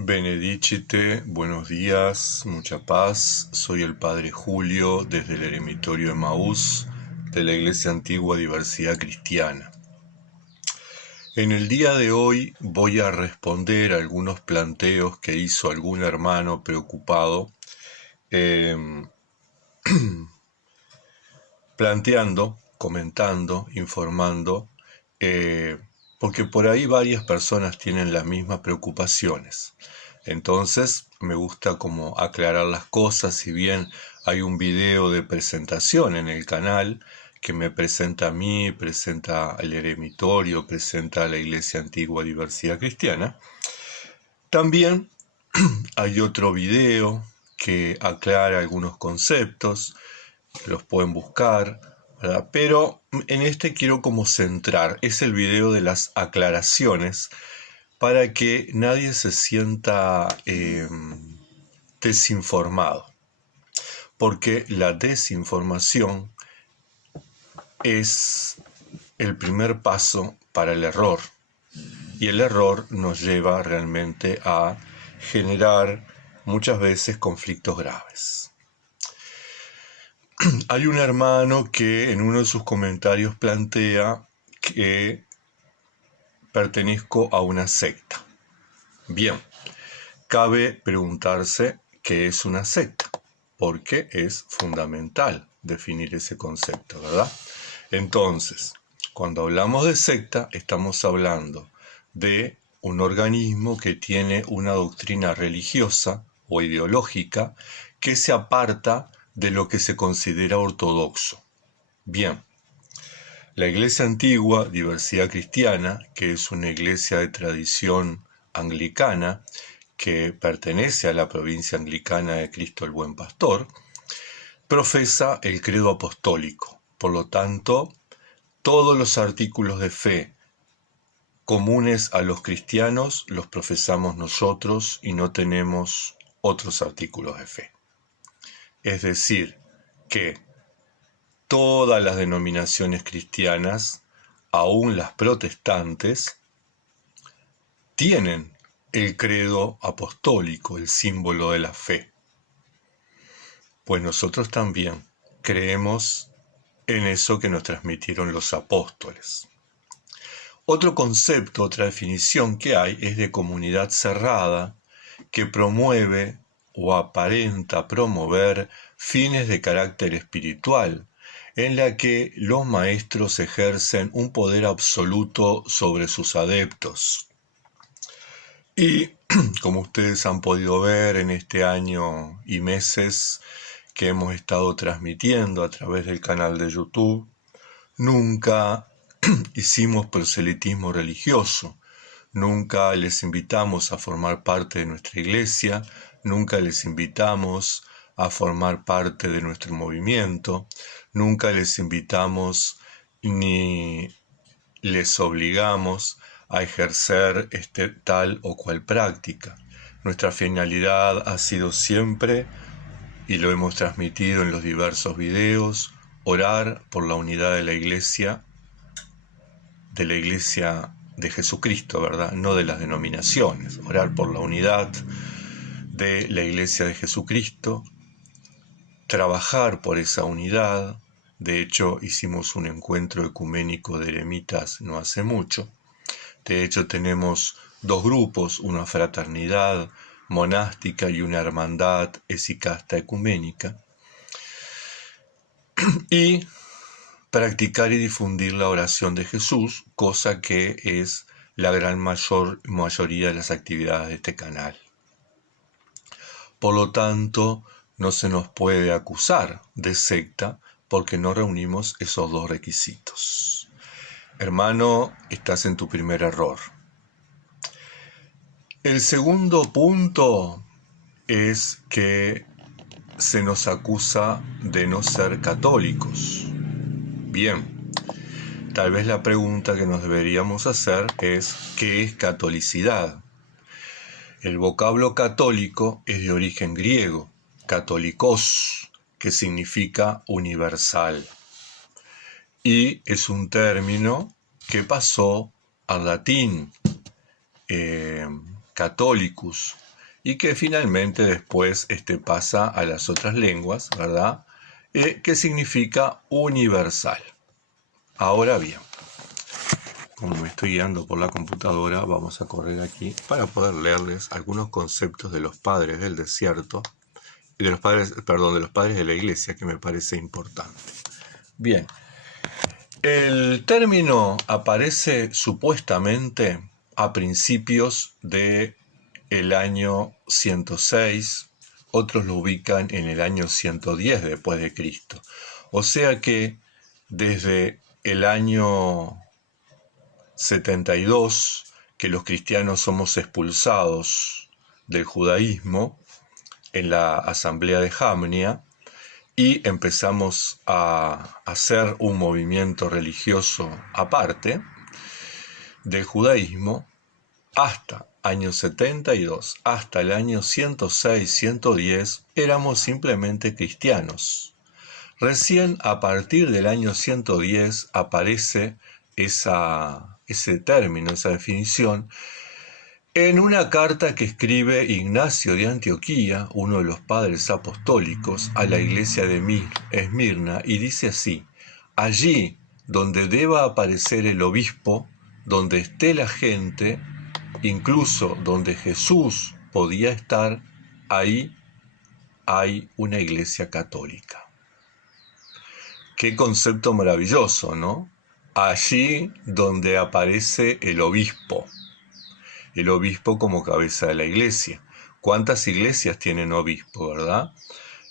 Benedicite, buenos días, mucha paz. Soy el Padre Julio desde el Eremitorio Emaús de la Iglesia Antigua Diversidad Cristiana. En el día de hoy voy a responder a algunos planteos que hizo algún hermano preocupado, planteando, comentando, informando, porque por ahí varias personas tienen las mismas preocupaciones. Entonces me gusta como aclarar las cosas. Si bien hay un video de presentación en el canal que me presenta a mí, presenta al eremitorio, presenta a la Iglesia Antigua Diversidad Cristiana, también hay otro video que aclara algunos conceptos, los pueden buscar, ¿verdad? Pero en este quiero como centrar, es el video de las aclaraciones para que nadie se sienta desinformado, porque la desinformación es el primer paso para el error, y el error nos lleva realmente a generar muchas veces conflictos graves. Hay un hermano que en uno de sus comentarios plantea que pertenezco a una secta. Bien, cabe preguntarse qué es una secta, porque es fundamental definir ese concepto, ¿verdad? Entonces, cuando hablamos de secta, estamos hablando de un organismo que tiene una doctrina religiosa o ideológica que se aparta de lo que se considera ortodoxo. Bien, la Iglesia Antigua Diversidad Cristiana, que es una iglesia de tradición anglicana, que pertenece a la provincia anglicana de Cristo el Buen Pastor, profesa el credo apostólico. Por lo tanto, todos los artículos de fe comunes a los cristianos los profesamos nosotros y no tenemos otros artículos de fe. Es decir, que todas las denominaciones cristianas, aún las protestantes, tienen el credo apostólico, el símbolo de la fe. Pues nosotros también creemos en eso que nos transmitieron los apóstoles. Otro concepto, otra definición que hay es de comunidad cerrada que promueve o aparenta promover fines de carácter espiritual, en la que los maestros ejercen un poder absoluto sobre sus adeptos. Y como ustedes han podido ver en este año y meses que hemos estado transmitiendo a través del canal de YouTube, nunca hicimos proselitismo religioso, nunca les invitamos a formar parte de nuestra iglesia, nunca les invitamos a formar parte de nuestro movimiento, nunca les invitamos ni les obligamos a ejercer tal o cual práctica. Nuestra finalidad ha sido siempre, y lo hemos transmitido en los diversos videos, orar por la unidad de la Iglesia de Jesucristo, ¿verdad? No de las denominaciones. Orar por la unidad de la Iglesia de Jesucristo, trabajar por esa unidad. De hecho, hicimos un encuentro ecuménico de eremitas no hace mucho. De hecho, tenemos dos grupos, una fraternidad monástica y una hermandad esicasta ecuménica. Y practicar y difundir la oración de Jesús, cosa que es la gran mayoría de las actividades de este canal. Por lo tanto, no se nos puede acusar de secta porque no reunimos esos dos requisitos. Hermano, estás en tu primer error. El segundo punto es que se nos acusa de no ser católicos. Bien, tal vez la pregunta que nos deberíamos hacer es ¿qué es catolicidad? El vocablo católico es de origen griego, katolikos, que significa universal. Y es un término que pasó al latín, catholicus, y que finalmente después pasa a las otras lenguas, ¿verdad? Que significa universal. Ahora bien, como me estoy guiando por la computadora, vamos a correr aquí para poder leerles algunos conceptos de los padres del desierto y de los padres de la iglesia, que me parece importante. Bien, el término aparece supuestamente a principios del año 106, otros lo ubican en el año 110 después de Cristo. O sea que desde el año 72, que los cristianos somos expulsados del judaísmo en la asamblea de Jamnia, y empezamos a hacer un movimiento religioso aparte del judaísmo, hasta año 72, hasta el año 106, 110, éramos simplemente cristianos. Recién a partir del año 110 aparece ese término, esa definición, en una carta que escribe Ignacio de Antioquía, uno de los padres apostólicos, a la iglesia de Esmirna, y dice así: allí donde deba aparecer el obispo, donde esté la gente, incluso donde Jesús podía estar, ahí hay una iglesia católica. Qué concepto maravilloso, ¿no? Allí donde aparece el obispo como cabeza de la iglesia. ¿Cuántas iglesias tienen obispo, verdad?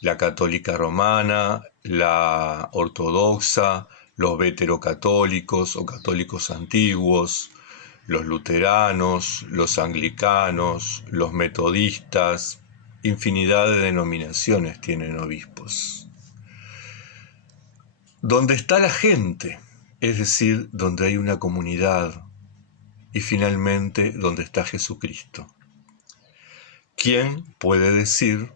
La católica romana, la ortodoxa, los veterocatólicos o católicos antiguos, los luteranos, los anglicanos, los metodistas, infinidad de denominaciones tienen obispos. Donde está la gente, es decir, donde hay una comunidad, y finalmente donde está Jesucristo. ¿Quién puede decir,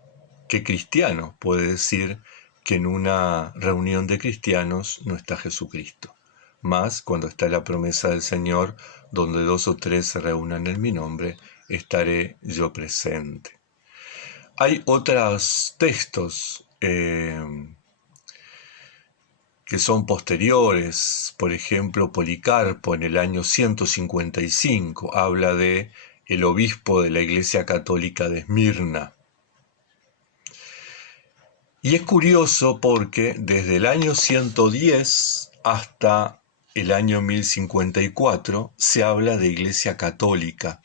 qué cristiano puede decir que en una reunión de cristianos no está Jesucristo? Más cuando está la promesa del Señor, donde 2 o 3 se reúnan en mi nombre, estaré yo presente. Hay otros textos que son posteriores. Por ejemplo, Policarpo en el año 155 habla de el obispo de la Iglesia Católica de Esmirna. Y es curioso porque desde el año 110 hasta el año 1054 se habla de Iglesia Católica,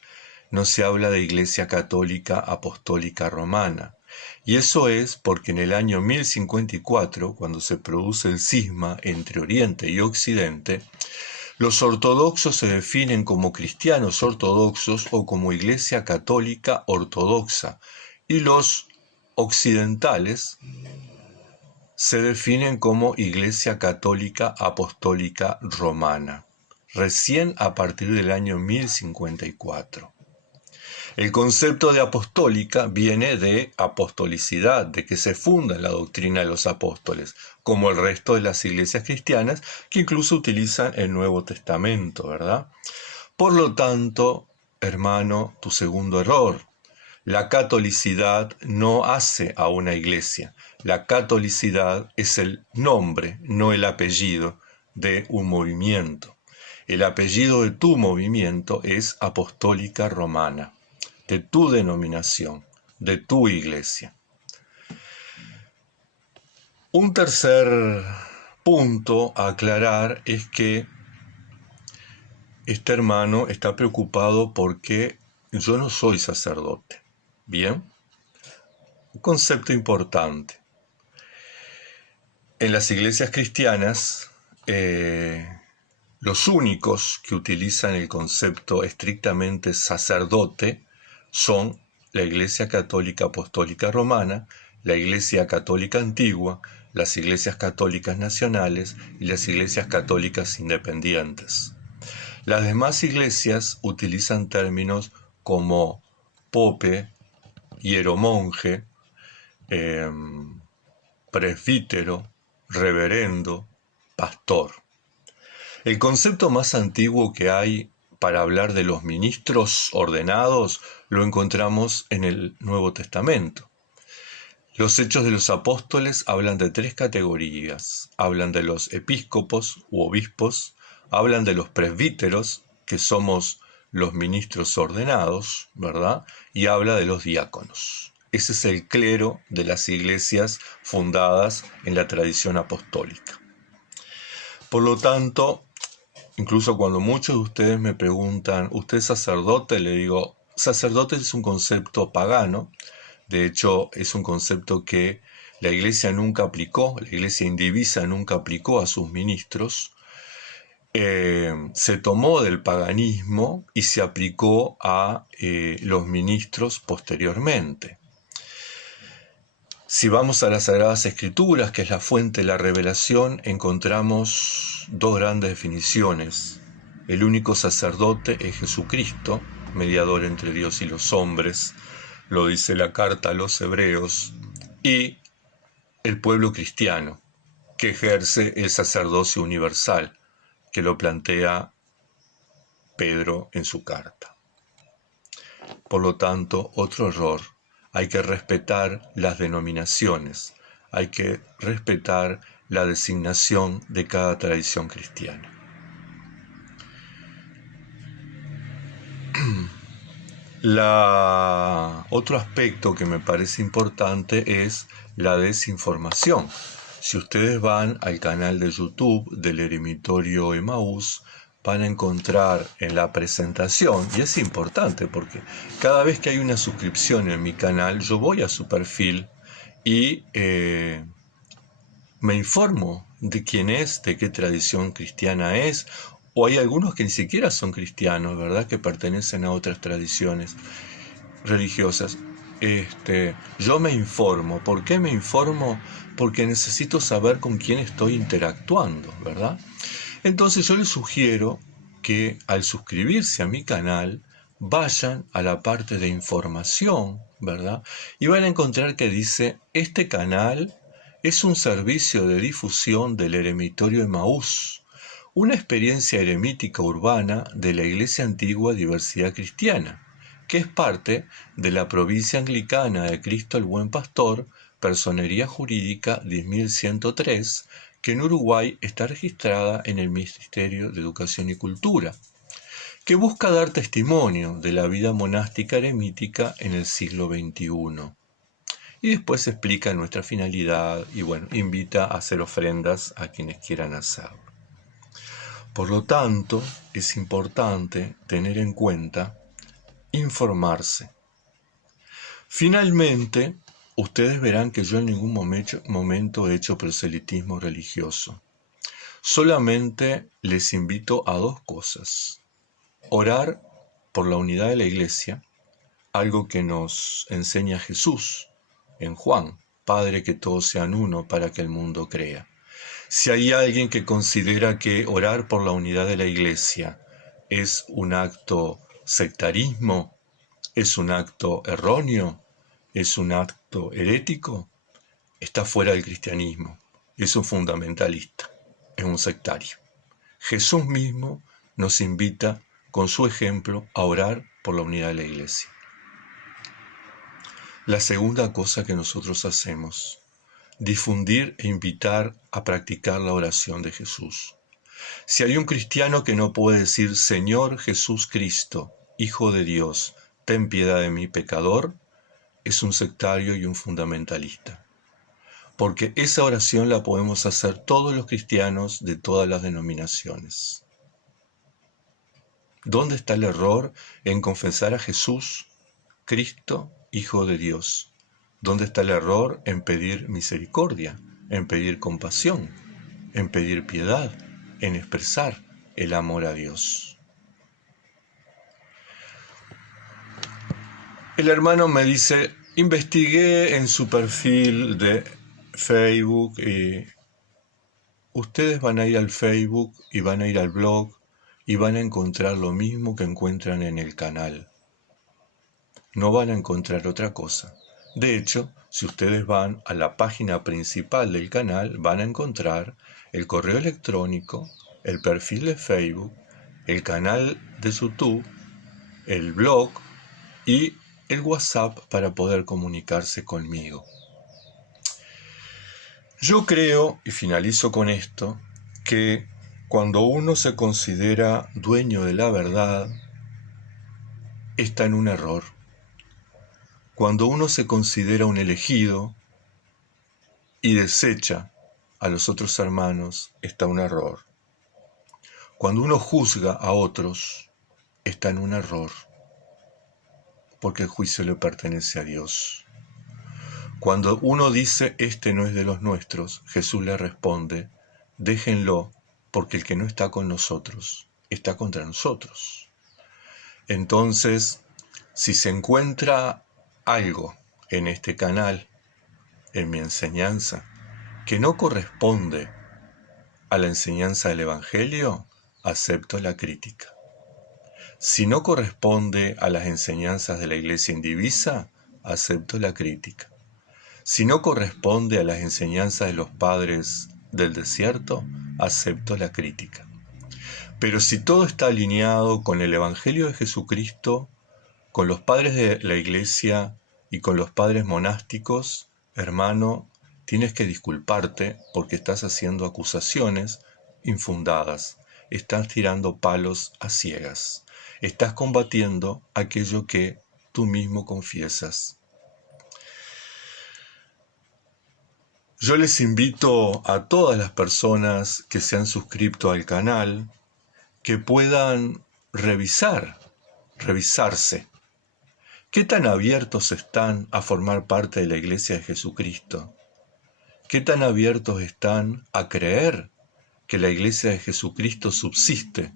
no se habla de Iglesia Católica Apostólica Romana. Y eso es porque en el año 1054, cuando se produce el cisma entre Oriente y Occidente, los ortodoxos se definen como cristianos ortodoxos o como Iglesia Católica Ortodoxa, y los occidentales se definen como Iglesia Católica Apostólica Romana, recién a partir del año 1054. El concepto de apostólica viene de apostolicidad, de que se funda en la doctrina de los apóstoles, como el resto de las iglesias cristianas, que incluso utilizan el Nuevo Testamento, ¿verdad? Por lo tanto, hermano, tu segundo error. La catolicidad no hace a una iglesia. La catolicidad es el nombre, no el apellido de un movimiento. El apellido de tu movimiento es Apostólica Romana, de tu denominación, de tu iglesia. Un tercer punto a aclarar es que este hermano está preocupado porque yo no soy sacerdote. Bien, un concepto importante. En las iglesias cristianas, los únicos que utilizan el concepto estrictamente sacerdote son la Iglesia Católica Apostólica Romana, la Iglesia Católica Antigua, las iglesias católicas nacionales y las iglesias católicas independientes. Las demás iglesias utilizan términos como pope, hieromonje, presbítero, reverendo, pastor. El concepto más antiguo que hay para hablar de los ministros ordenados lo encontramos en el Nuevo Testamento. Los Hechos de los Apóstoles hablan de 3 categorías. Hablan de los episcopos u obispos, hablan de los presbíteros, que somos los ministros ordenados, ¿verdad? Y habla de los diáconos. Ese es el clero de las iglesias fundadas en la tradición apostólica. Por lo tanto, incluso cuando muchos de ustedes me preguntan, ¿usted es sacerdote? Le digo, sacerdote es un concepto pagano. De hecho, es un concepto que la Iglesia nunca aplicó, la Iglesia indivisa nunca aplicó a sus ministros. Se tomó del paganismo y se aplicó a los ministros posteriormente. Si vamos a las Sagradas Escrituras, que es la fuente de la revelación, encontramos 2 grandes definiciones. El único sacerdote es Jesucristo, mediador entre Dios y los hombres, lo dice la carta a los Hebreos, y el pueblo cristiano, que ejerce el sacerdocio universal, que lo plantea Pedro en su carta. Por lo tanto, otro error. Hay que respetar las denominaciones, hay que respetar la designación de cada tradición cristiana. Otro aspecto que me parece importante es la desinformación. Si ustedes van al canal de YouTube del Eremitorio Emaús, van a encontrar en la presentación, y es importante porque cada vez que hay una suscripción en mi canal, yo voy a su perfil y me informo de quién es, de qué tradición cristiana es, o hay algunos que ni siquiera son cristianos, ¿verdad?, que pertenecen a otras tradiciones religiosas. Yo me informo. ¿Por qué me informo? Porque necesito saber con quién estoy interactuando, ¿verdad? Entonces yo les sugiero que al suscribirse a mi canal vayan a la parte de información, ¿verdad? Y van a encontrar que dice, este canal es un servicio de difusión del Eremitorio Emaús, una experiencia eremítica urbana de la Iglesia Antigua Diversidad Cristiana, que es parte de la provincia anglicana de Cristo el Buen Pastor, Personería Jurídica 10.103, que en Uruguay está registrada en el Ministerio de Educación y Cultura, que busca dar testimonio de la vida monástica eremítica en el siglo XXI. Y después explica nuestra finalidad y invita a hacer ofrendas a quienes quieran hacerlo. Por lo tanto, es importante tener en cuenta informarse. Finalmente, ustedes verán que yo en ningún momento he hecho proselitismo religioso. Solamente les invito a 2 cosas. Orar por la unidad de la Iglesia, algo que nos enseña Jesús en Juan, Padre, que todos sean uno para que el mundo crea. Si hay alguien que considera que orar por la unidad de la Iglesia es un acto sectarismo, es un acto erróneo, es un acto herético, está fuera del cristianismo, es un fundamentalista, es un sectario. Jesús mismo nos invita con su ejemplo a orar por la unidad de la Iglesia. La segunda cosa que nosotros hacemos, difundir e invitar a practicar la oración de Jesús. Si hay un cristiano que no puede decir Señor Jesús Cristo, Hijo de Dios, ten piedad de mí pecador, es un sectario y un fundamentalista. Porque esa oración la podemos hacer todos los cristianos de todas las denominaciones. ¿Dónde está el error en confesar a Jesús, Cristo, Hijo de Dios? ¿Dónde está el error en pedir misericordia, en pedir compasión, en pedir piedad, en expresar el amor a Dios? El hermano me dice, investigué en su perfil de Facebook y ustedes van a ir al Facebook y van a ir al blog y van a encontrar lo mismo que encuentran en el canal. No van a encontrar otra cosa. De hecho, si ustedes van a la página principal del canal, van a encontrar el correo electrónico, el perfil de Facebook, el canal de YouTube, el blog y el WhatsApp para poder comunicarse conmigo. Yo creo, y finalizo con esto, que cuando uno se considera dueño de la verdad, está en un error. Cuando uno se considera un elegido y desecha a los otros hermanos, está en un error. Cuando uno juzga a otros, está en un error, porque el juicio le pertenece a Dios. Cuando uno dice, este no es de los nuestros, Jesús le responde, déjenlo, porque el que no está con nosotros, está contra nosotros. Entonces, si se encuentra algo en este canal, en mi enseñanza, que no corresponde a la enseñanza del Evangelio, acepto la crítica. Si no corresponde a las enseñanzas de la Iglesia indivisa, acepto la crítica. Si no corresponde a las enseñanzas de los padres del desierto, acepto la crítica. Pero si todo está alineado con el Evangelio de Jesucristo, con los padres de la Iglesia y con los padres monásticos, hermano, tienes que disculparte porque estás haciendo acusaciones infundadas. Estás tirando palos a ciegas. Estás combatiendo aquello que tú mismo confiesas. Yo les invito a todas las personas que se han suscrito al canal que puedan revisarse. ¿Qué tan abiertos están a formar parte de la Iglesia de Jesucristo? ¿Qué tan abiertos están a creer que la Iglesia de Jesucristo subsiste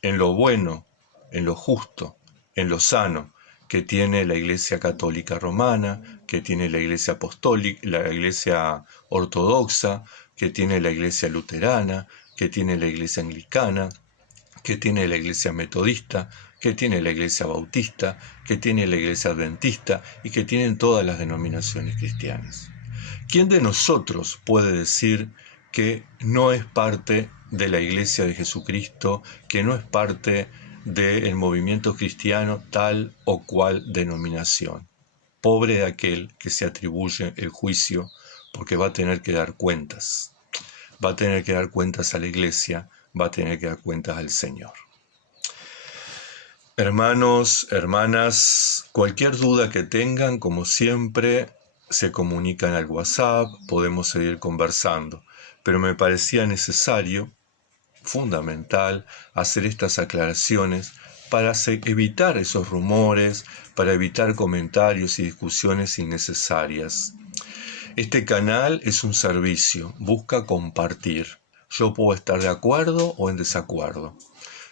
en lo bueno, en lo justo, en lo sano, que tiene la Iglesia Católica Romana, que tiene la Iglesia Apostólica, la Iglesia Ortodoxa, que tiene la Iglesia Luterana, que tiene la Iglesia Anglicana, que tiene la Iglesia Metodista, que tiene la Iglesia Bautista, que tiene la Iglesia Adventista y que tienen todas las denominaciones cristianas? ¿Quién de nosotros puede decir que no es parte de la Iglesia de Jesucristo, que no es parte del movimiento cristiano tal o cual denominación? Pobre de aquel que se atribuye el juicio, porque va a tener que dar cuentas. Va a tener que dar cuentas a la Iglesia, va a tener que dar cuentas al Señor. Hermanos, hermanas, cualquier duda que tengan, como siempre, se comunican al WhatsApp, podemos seguir conversando. Pero me parecía necesario, fundamental, hacer estas aclaraciones para evitar esos rumores, para evitar comentarios y discusiones innecesarias. Este canal es un servicio, busca compartir. Yo puedo estar de acuerdo o en desacuerdo.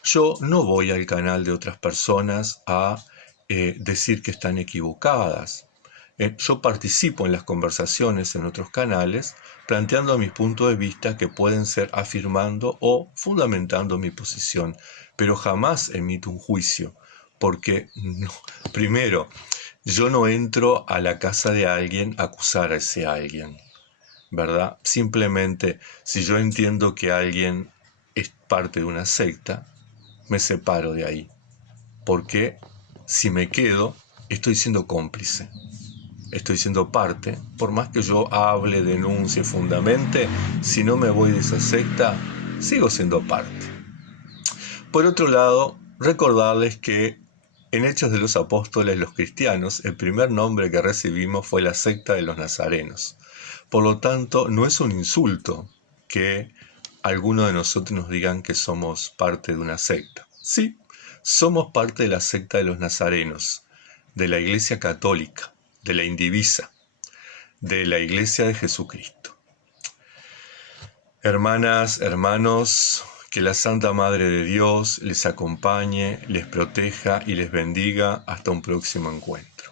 Yo no voy al canal de otras personas a decir que están equivocadas. Yo participo en las conversaciones en otros canales, planteando mis puntos de vista que pueden ser afirmando o fundamentando mi posición, pero jamás emito un juicio, porque no, primero, yo no entro a la casa de alguien a acusar a ese alguien, ¿verdad? Simplemente, si yo entiendo que alguien es parte de una secta, me separo de ahí, porque si me quedo, estoy siendo cómplice. Estoy siendo parte, por más que yo hable, denuncie, fundamente, si no me voy de esa secta, sigo siendo parte. Por otro lado, recordarles que en Hechos de los Apóstoles, los cristianos, el primer nombre que recibimos fue la secta de los nazarenos. Por lo tanto, no es un insulto que algunos de nosotros nos digan que somos parte de una secta. Sí, somos parte de la secta de los nazarenos, de la Iglesia Católica, de la indivisa, de la Iglesia de Jesucristo. Hermanas, hermanos, que la Santa Madre de Dios les acompañe, les proteja y les bendiga hasta un próximo encuentro.